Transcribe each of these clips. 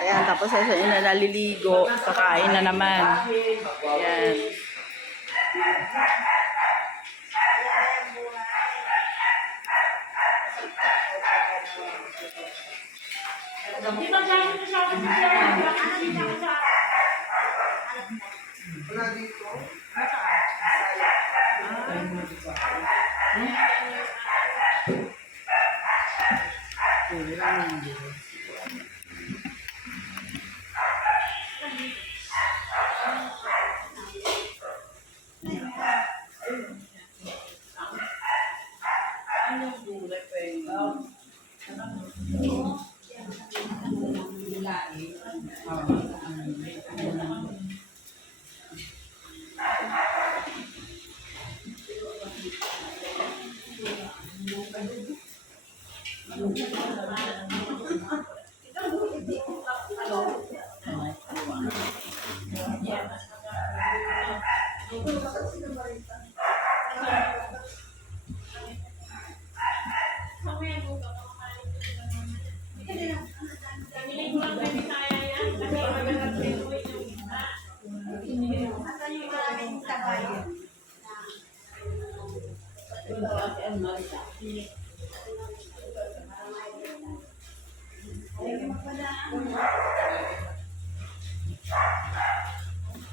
Ayan, tapos sa ina naliligo, kakain na naman. Ayan. Di ba gano'n na sa akin sa Wala dito.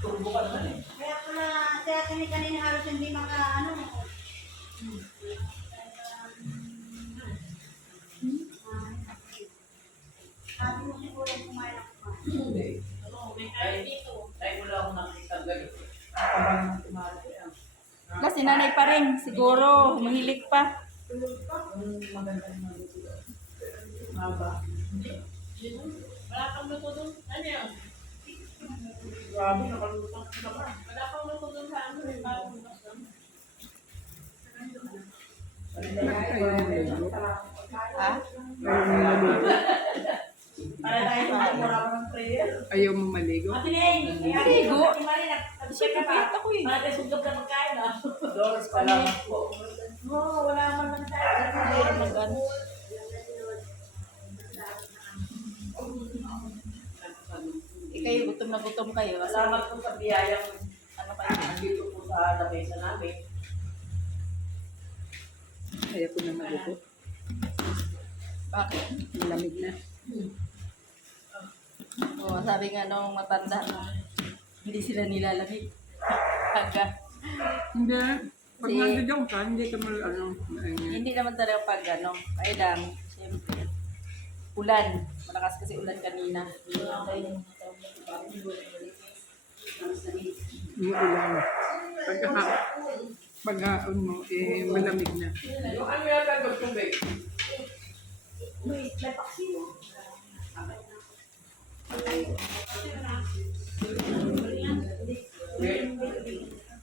Kaya pala, kaya kanina halos hindi maka sabi mo siguro kumain ako. Kasi nanay pa rin, siguro, humihilik pa. Wala kang luto doon. Ano yun? Grabe, nakalutang ko naman. Wala kang luto doon sa ano. Parang bukas lang. Ha? Para tayo sa mura ng prayer. Ayaw mo maligo? Ate Neng! Maligo? Siyempre Kapit ako eh. para tayo sugab na magkain ah. Doors pa lang po. Oo, wala man lang tayo. Mag-ano? Kayo, gutom na gutom kayo. Salamat po sa biyayang Ano kayo? nandito po sa lamesa namin. Ayaw ko na maligo. Bakit? Malamig na. Oo, sabi nga nung matanda, hindi sila nilalamig. Hangga. Hindi. Pag Si- nandiyan ka, hindi ka mal ano. Hindi naman talaga pag ano. Kaya lang, siyempre. Ulan. Malakas kasi ulan kanina. Umuulan. Pagkaon mo, malamig na. Yung ano yata ng tubig? May paksi mo.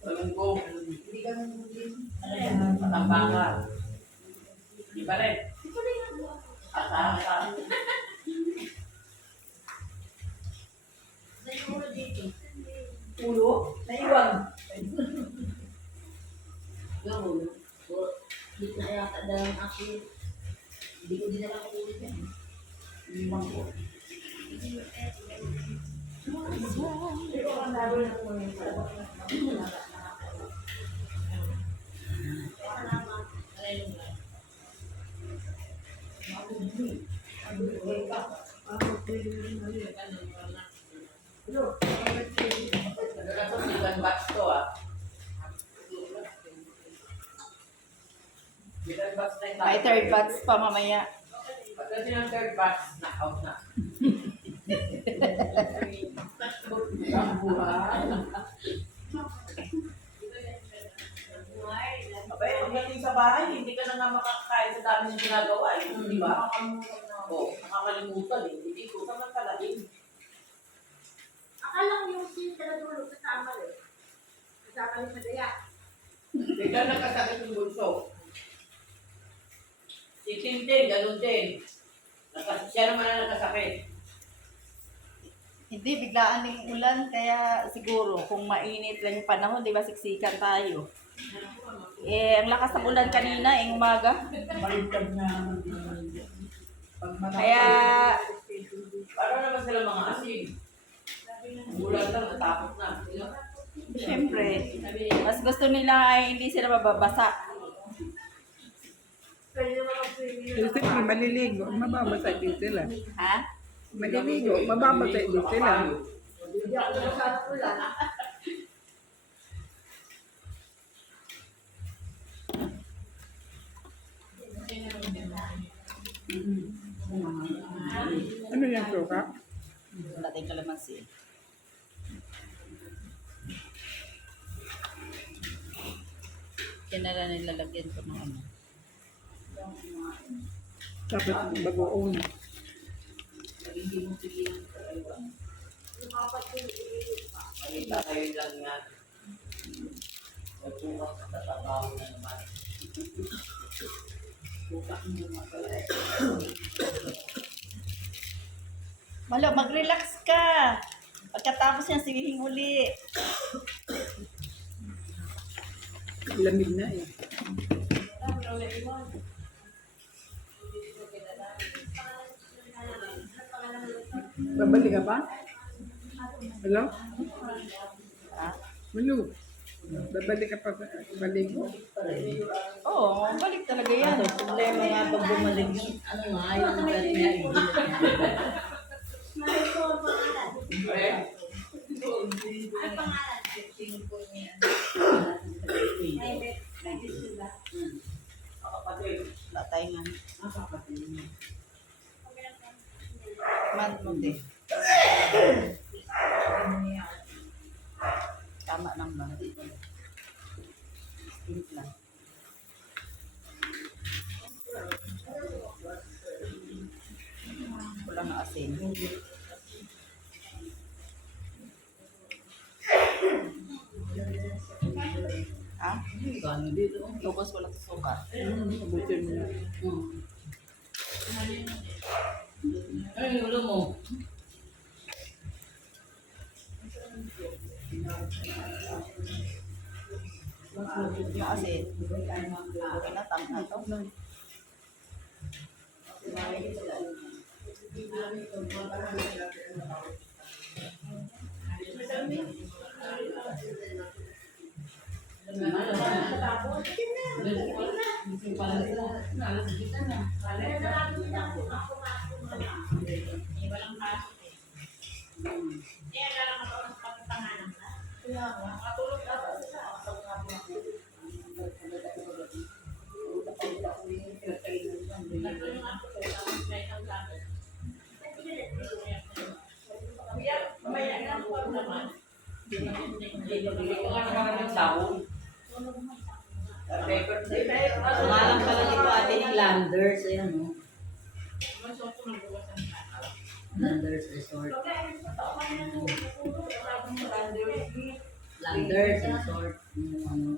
Walang go. Matambaka. Di ba rin? Asa-asa. Ulo? Naiwan. Hindi na yata dalang ako. Hindi ko din alam kung ulit yan. Limang ko. Nagala to, silang batch to ah. Silang batch na yung May third batch pa mamaya. Pagdating ng third batch, na-out na. Ang buhay. Abay, pagdating sa bahay, hindi ka na nga makakain sa dami ng ginagawa eh. Di ba? Oo, nakakalimutan eh. Hindi ko sa magkalahing. Akala ko yung sinta na dulo kasama eh. Kasama yung madaya. Bigla nagkasakit yung bulso. Si Tintin, ganun din. Siya naman na nakasakit. Hindi, biglaan yung ulan. Kaya siguro, kung mainit lang yung panahon, di ba, siksikan tayo. Eh, ang lakas ng ulan kanina, umaga. Maligtad na. Kaya, Paano naman sila mga asin? Ulan lang, natapos na. syempre, mas gusto nila ay hindi sila mababasa. Kasi pag maliligo, mababasa din sila. Ha? Maliligo, mababasa din sila. Hindi ako masyadong ulan. Ano yung suka? Dating kalamansi. Yan na lang nilalagyan ko ng ano. Tapos bagoong. Makita kayo lang yan. Nagpuwang sa tatabaho na naman. Bukas mo nga pala eh. Malo, mag-relax ka. Pagkatapos yan, siwihin uli. Lamig na eh. Babalik ka pa? Hello? Ha? Hello? Babalik ka pa sa baligo? Oo, balik talaga yan. Ang problema nga pag bumalik yung ano nga, yung pwede niya Latay nga. Man mo din. Tama lang ba? Stint lang. Wala na asin. Ha? Lubos wala sa suka. Abutin mo na. Ano yung ulo mo? Yung asin. Okay na, tama na to. Pangalan pa lang ito ate ni Landers, ayan o. Landers Resort. Landers Resort. Yung ano.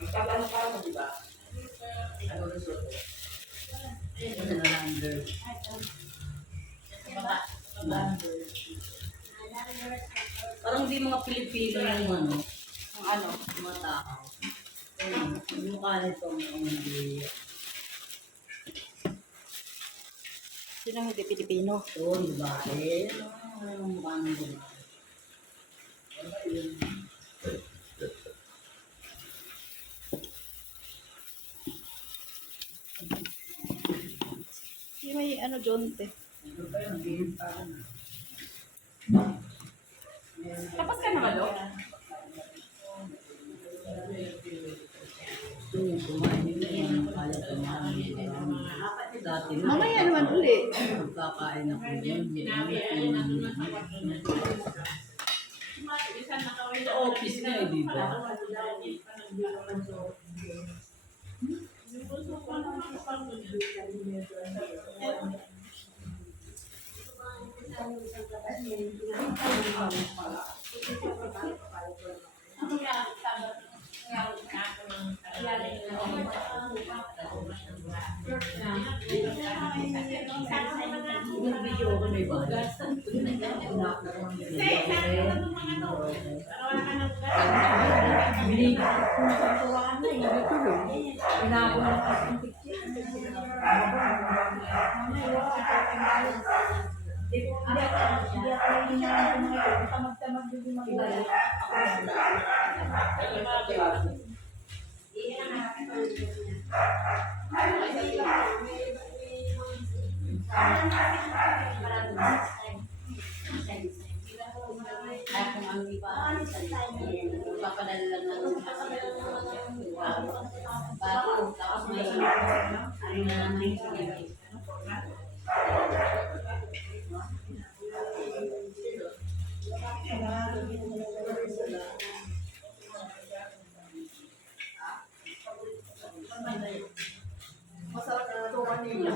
Magkakano mo, di ba? Ano resort? Ano na Landers. Parang di mga Pilipino yung ano. Yung ano? Yung mga tao. Ayun, yung mukha nito ang hindi. Sino hindi Pilipino? Ito, di ba? Eh, ano ang mukha ng babae? Yung may ano doon, te. Tapos ka naman, Lo? Kumain nila yan. Kaya kumain. Dati na. Mamaya naman uli. Magkakain ako yun. Sa office nga eh, di ba? Video ko may balas. nga to. Para wala ka nang Tuwaan na eh. Pinako na kasi yung picture. Hindi ako hinahanap ng mga tamag-tamag yung mga Kung ang di pa, papadala lang natin bago, tapos may ano na naman yung masarap na ito kanila.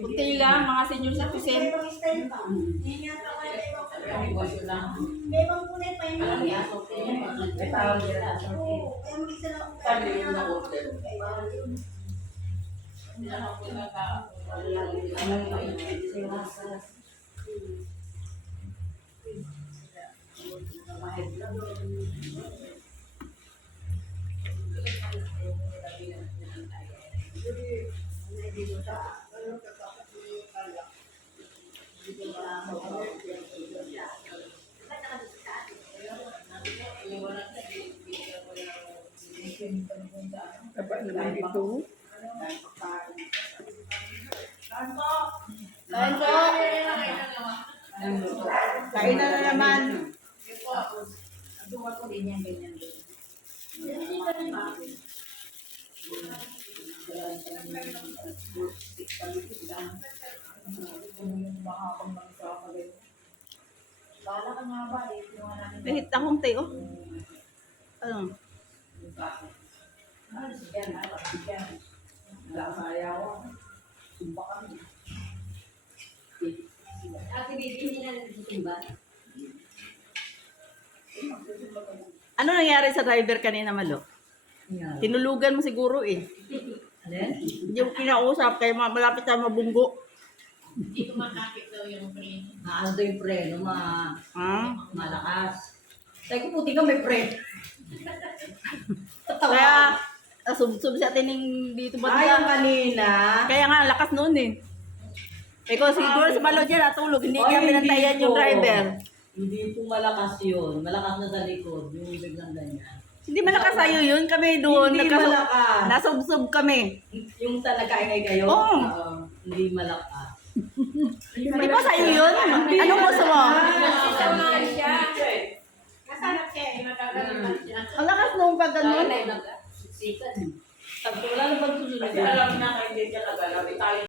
Kunti lang, mga senior citizen. Taba naman ito. Kain na naman. Kahit akong tayo. Ano? Ano nangyari sa driver kanina, Malo? Tinulugan mo siguro eh. Yung kinausap kayo malapit sa mabunggo. Hindi kumakakit daw yung preno. Ano daw yung preno, Ha? malakas. Sabi ko, puti ka may preno. Kaya, sub-sub sa tining dito ba? Ay, yung kanina. Kaya nga, ang lakas noon eh. Ikaw siguro sa Malo dyan natulog, hindi Ay, ka pinantayan hindi yung po. driver. Hindi po malakas yun. Malakas na sa likod. Yung biglang ganyan. Hindi malakas sa'yo yun, kami doon. Hindi malakas. Nasub-sub kami. Yung sa nagkaingay kayo? Oo. Hindi malakas. Di ba sa'yo yun? Anong gusto mo? Nasasamahan siya. Nasanap siya. Magkakaroon siya. Ang lakas nung pag ganun. Siksikan. Sabi ko, wala na bang susunod? Kasi alam na kayo hindi siya nagalabi tayo.